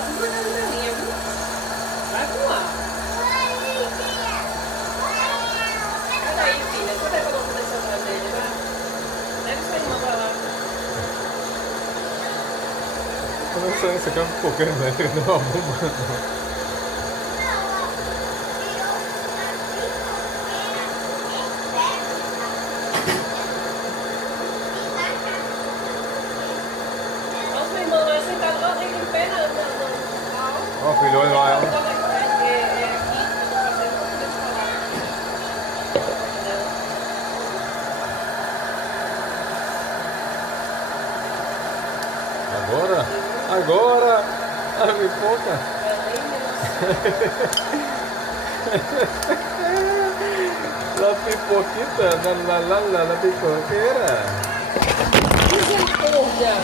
tudo na janelinha, viu? Vai voar. Cadê aí, filha? Cadê pra não poder ser atrás dele, vai? Leva sua irmã pra lá. Começando isso aqui é um pouco elétrico, não é uma bomba. Olha sua irmã lá sentada, ó, tem em pé no pau. Ó, filho, olha lá ela. É aqui que eu tô fazendo pra poder falar. Agora? Agora! A pipoca! La pipoquita, la pipoqueira! Misericórdia!